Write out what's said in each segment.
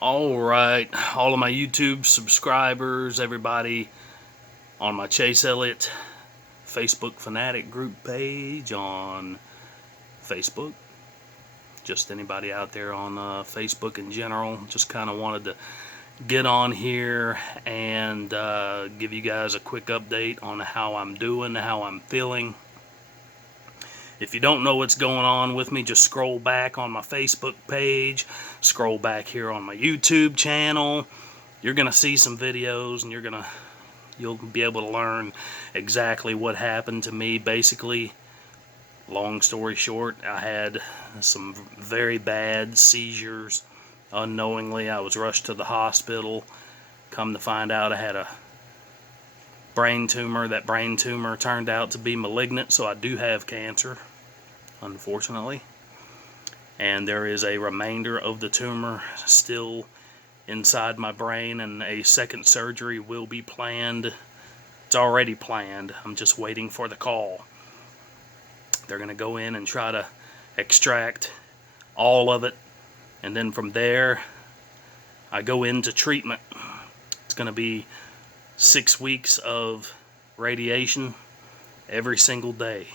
Alright, all of my YouTube subscribers, everybody on my Chase Elliott Facebook Fanatic group page on Facebook, just anybody out there on Facebook in general, just kind of wanted to get on here and give you guys a quick update on how I'm doing, how I'm feeling. If you don't know what's going on with me, just scroll back on my Facebook page, scroll back here on my YouTube channel. You're going to see some videos and you'll be able to learn exactly what happened to me. Basically, long story short, I had some very bad seizures. Unknowingly, I was rushed to the hospital. Come to find out I had a brain tumor. That brain tumor turned out to be malignant, so I do have cancer, unfortunately. And there is a remainder of the tumor still inside my brain, and a second surgery will be planned. It's already planned. I'm just waiting for the call. They're going to go in and try to extract all of it, and then from there I go into treatment. It's going to be 6 weeks of radiation every single day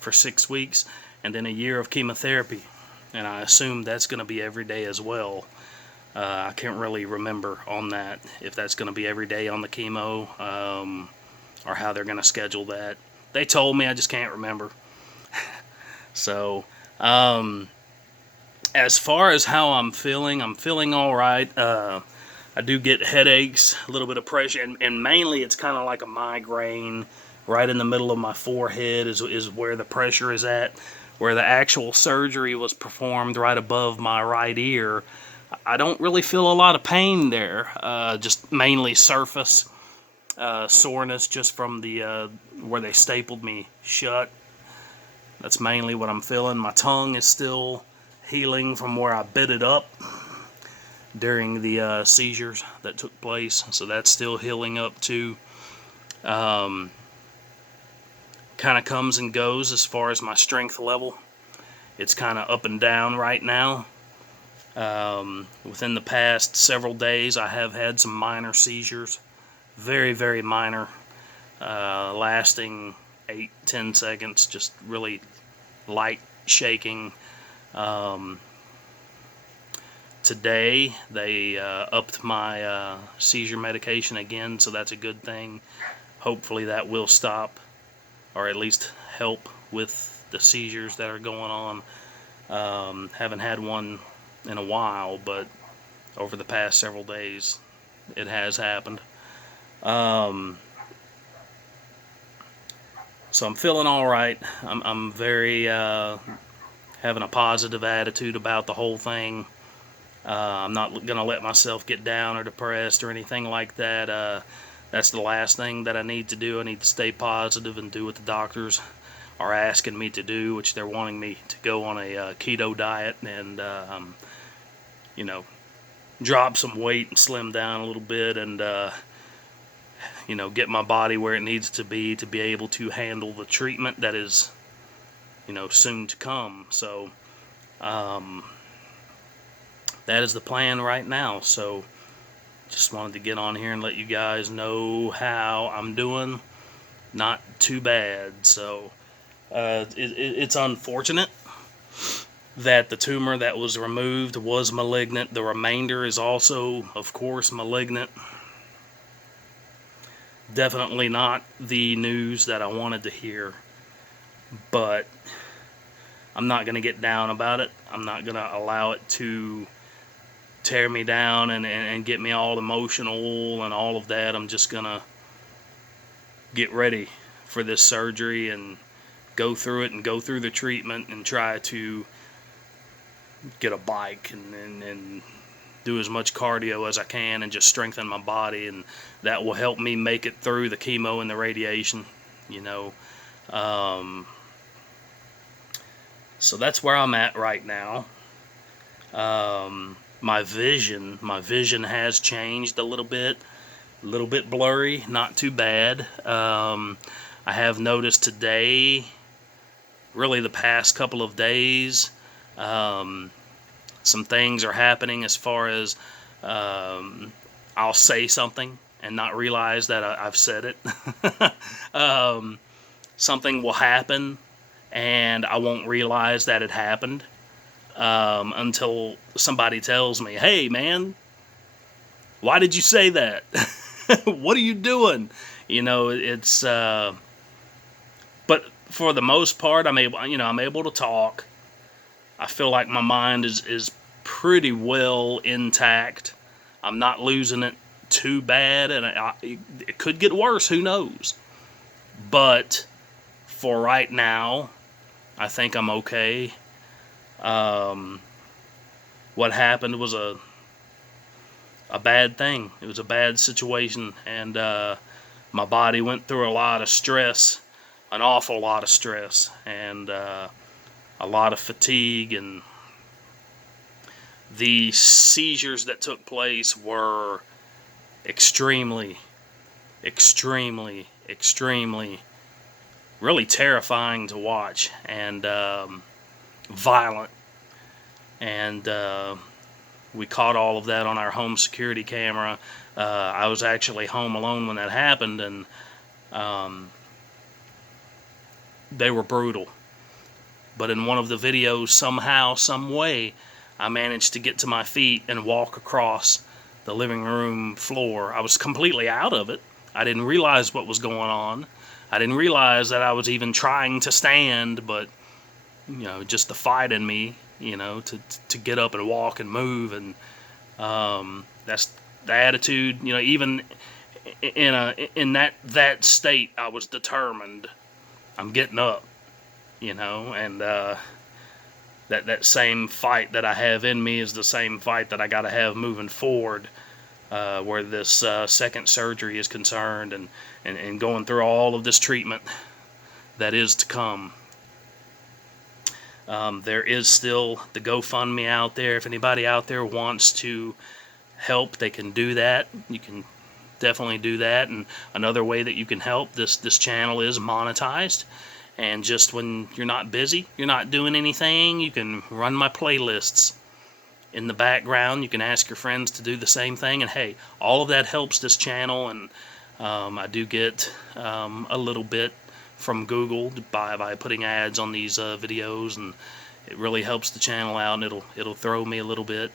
for 6 weeks, and then a year of chemotherapy, and I assume that's going to be every day as well. I can't really remember on that, if that's going to be every day on the chemo, or how they're going to schedule that. They told me, I just can't remember. So as far as how I'm feeling all right. I do get headaches, a little bit of pressure, and mainly it's kind of like a migraine. Right in the middle of my forehead is where the pressure is at. Where the actual surgery was performed, right above my right ear, I don't really feel a lot of pain there. Just mainly surface soreness just from the where they stapled me shut. That's mainly what I'm feeling. My tongue is still healing from where I bit it up during the seizures that took place, so that's still healing up too. Kind of comes and goes as far as my strength level. It's kind of up and down right now. Within the past several days, I have had some minor seizures, very, very minor, lasting 8-10 seconds, just really light shaking. Today they upped my seizure medication again, so that's a good thing. Hopefully that will stop, or at least help with the seizures that are going on. Haven't had one in a while, but over the past several days it has happened. So I'm feeling all right. I'm very having a positive attitude about the whole thing. I'm not going to let myself get down or depressed or anything like that. That's the last thing that I need to do. I need to stay positive and do what the doctors are asking me to do, which they're wanting me to go on a keto diet and, you know, drop some weight and slim down a little bit and, you know, get my body where it needs to be able to handle the treatment that is, you know, soon to come. So, that is the plan right now. So just wanted to get on here and let you guys know how I'm doing. Not too bad. So it's unfortunate that the tumor that was removed was malignant. The remainder is also, of course, malignant. Definitely not the news that I wanted to hear, but I'm not going to get down about it. I'm not going to allow it to tear me down and get me all emotional and all of that. I'm just going to get ready for this surgery and go through it and go through the treatment and try to get a bike and do as much cardio as I can and just strengthen my body, and that will help me make it through the chemo and the radiation, you know. So that's where I'm at right now. My vision has changed a little bit blurry, not too bad. I have noticed today, really the past couple of days, some things are happening as far as I'll say something and not realize that I've said it. Something will happen and I won't realize that it happened until somebody tells me, hey man, why did you say that? What are you doing? You know, it's but for the most part, I'm able to talk. I feel like my mind is pretty well intact. I'm not losing it too bad, and it could get worse, who knows? But for right now, I think I'm okay. What happened was a bad thing. It was a bad situation, and my body went through a lot of stress, an awful lot of stress, and a lot of fatigue, and the seizures that took place were extremely really terrifying to watch, and violent, and we caught all of that on our home security camera. I was actually home alone when that happened, and they were brutal. But in one of the videos, somehow, some way, I managed to get to my feet and walk across the living room floor. I was completely out of it. I didn't realize what was going on. I didn't realize that I was even trying to stand, but, you know, just the fight in me, you know, to get up and walk and move, and that's the attitude. You know, even in that state, I was determined. I'm getting up, you know, and that same fight that I have in me is the same fight that I got to have moving forward, where this second surgery is concerned, and going through all of this treatment that is to come. There is still the GoFundMe out there. If anybody out there wants to help, they can do that. You can definitely do that. And another way that you can help, this channel is monetized. And just when you're not busy, you're not doing anything, you can run my playlists in the background. You can ask your friends to do the same thing. And hey, all of that helps this channel. And I do get a little bit from Google by putting ads on these videos, and it really helps the channel out, and it'll throw me a little bit.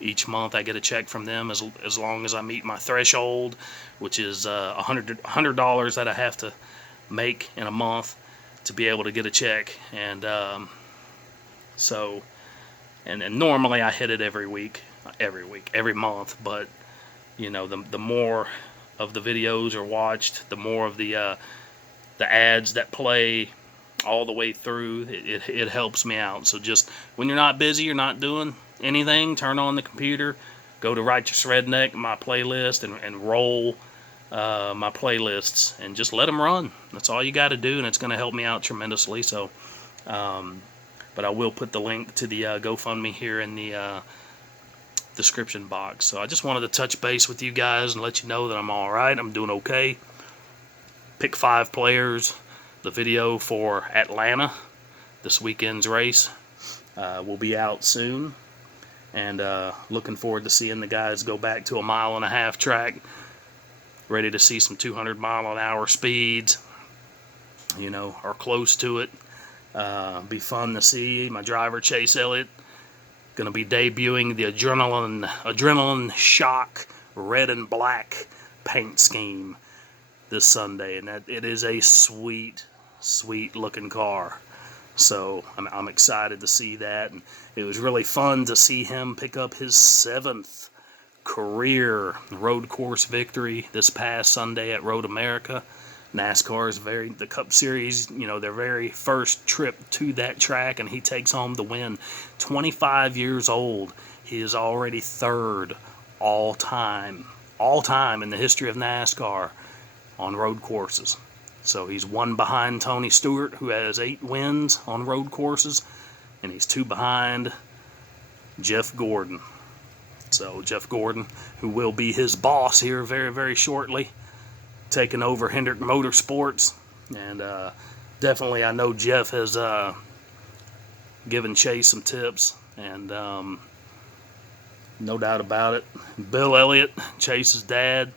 Each month I get a check from them as long as I meet my threshold, which is $100 that I have to make in a month to be able to get a check. And so normally I hit it every month, but you know, the more of the videos are watched, the more of the ads that play all the way through, it helps me out. So just when you're not busy, you're not doing anything, turn on the computer, go to Righteous Redneck, my playlist, and roll my playlists, and just let them run. That's all you got to do, and it's going to help me out tremendously. So, but I will put the link to the GoFundMe here in the description box. So I just wanted to touch base with you guys and let you know that I'm alright. I'm doing okay. Pick 5 players. The video for Atlanta, this weekend's race, will be out soon, and looking forward to seeing the guys go back to a 1.5 mile track, ready to see some 200-mile-an-hour speeds, you know, or close to it. Be fun to see. My driver, Chase Elliott, going to be debuting the Adrenaline Shock red and black paint scheme this Sunday, and it is a sweet looking car. So I'm excited to see that, and it was really fun to see him pick up his 7th career road course victory this past Sunday at Road America. NASCAR's the Cup Series, you know, their very first trip to that track, and he takes home the win. 25 years old. He is already 3rd all time in the history of NASCAR on road courses. So he's 1 behind Tony Stewart, who has 8 wins on road courses, and he's 2 behind Jeff Gordon. So Jeff Gordon, who will be his boss here very, very shortly, taking over Hendrick Motorsports. And definitely I know Jeff has giving Chase some tips, and no doubt about it, Bill Elliott, Chase's dad,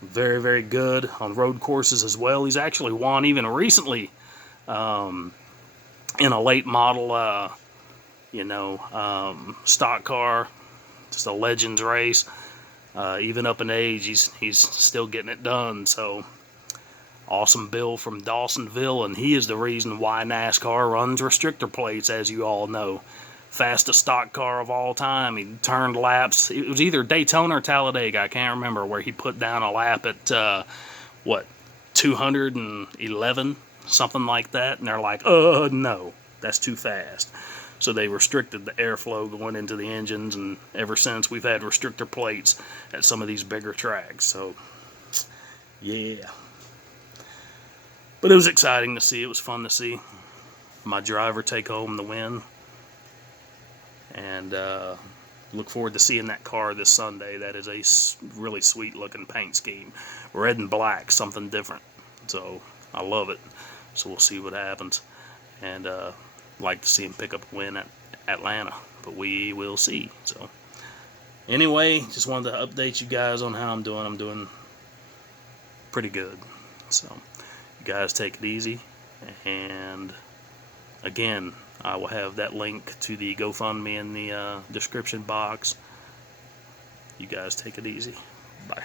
very, very good on road courses as well. He's actually won even recently in a late model, stock car, just a Legends race. Even up in age, he's still getting it done. So awesome Bill from Dawsonville, and he is the reason why NASCAR runs restrictor plates, as you all know. Fastest stock car of all time. He turned laps. It was either Daytona or Talladega, I can't remember, where he put down a lap at 211, something like that. And they're like, no, that's too fast. So they restricted the airflow going into the engines, and ever since we've had restrictor plates at some of these bigger tracks. So yeah, but it was exciting to see. It was fun to see my driver take home the win, and look forward to seeing that car this Sunday. That is a really sweet looking paint scheme, red and black, something different. So I love it. So we'll see what happens, and like to see him pick up a win at Atlanta, but we will see. So anyway, just wanted to update you guys on how I'm doing. I'm doing pretty good. So you guys take it easy, and again, I will have that link to the GoFundMe in the description box. You guys take it easy. Bye.